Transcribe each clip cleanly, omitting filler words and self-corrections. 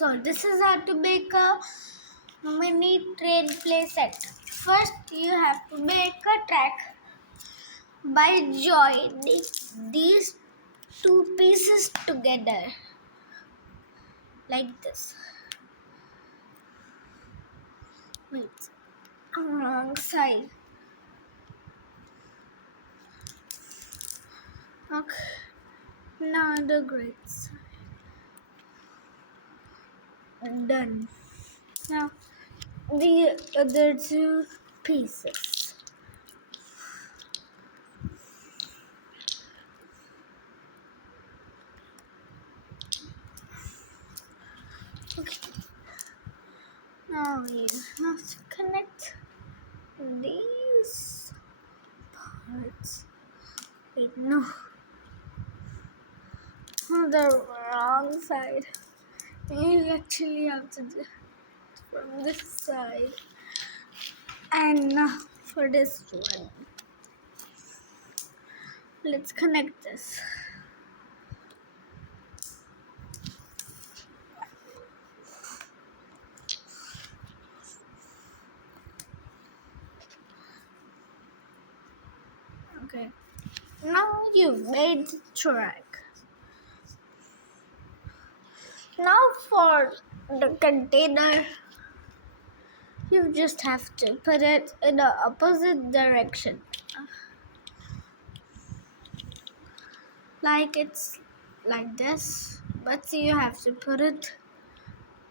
So this is how to make a mini train play set. First you have to make a track by joining these two pieces together like this. Wait, wrong side. Okay, now the great side. Done. Now the other two pieces. Okay. Now you have to connect these parts. Wait, no. On the wrong side. You actually have to do it from this side. And now for this one. Let's connect this. Okay. Now you've made the track. Now for the container, you just have to put it in the opposite direction. Like it's like this, but you have to put it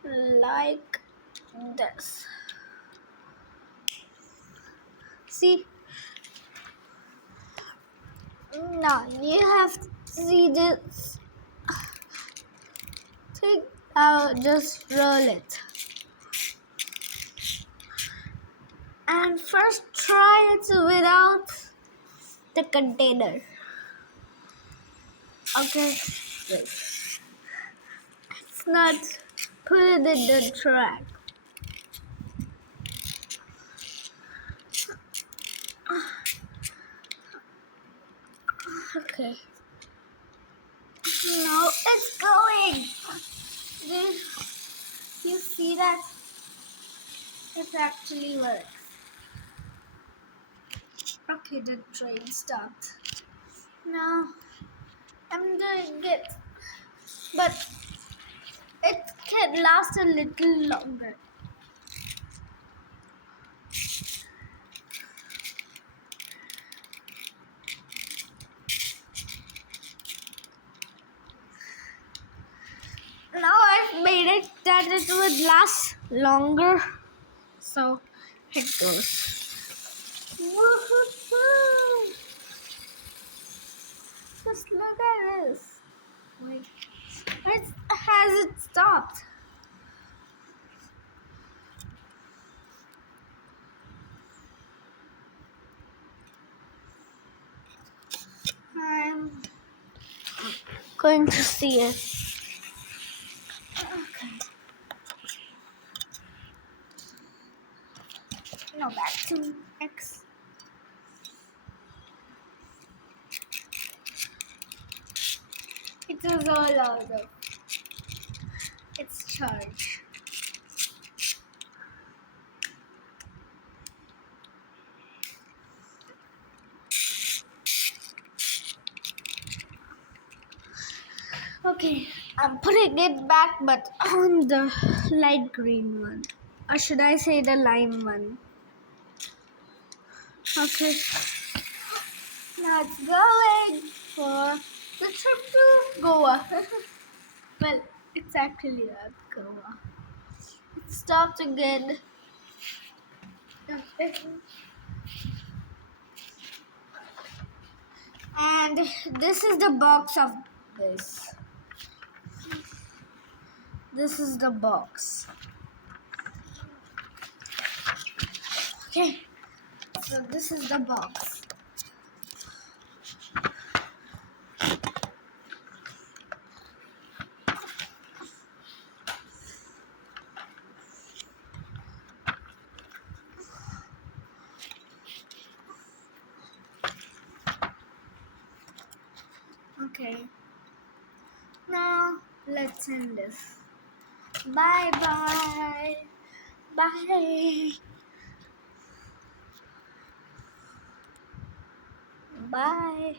like this. See? Now you have to see this thing. Now just roll it. And first try it without the container. Okay. Wait. It's not put it in the track. Okay. Now it's going. You see that? It actually works. Okay, the train stopped. Now I'm doing it, but it can last a little longer. Now I've made it that it would last longer, so it goes. Woo-hoo-hoo. Just look at this. Wait, has it stopped? I'm going to see it. Okay. Now back to X. It was all out of its charge. Okay, I'm putting it back, but on the light green one. Or should I say the lime one? Okay. Now it's going for the trip to Goa. Well, it's actually not Goa. It stopped again. And this is the box of this. This is the box. Okay, so this is the box. Okay, now let's end this. Bye bye. Bye. Bye.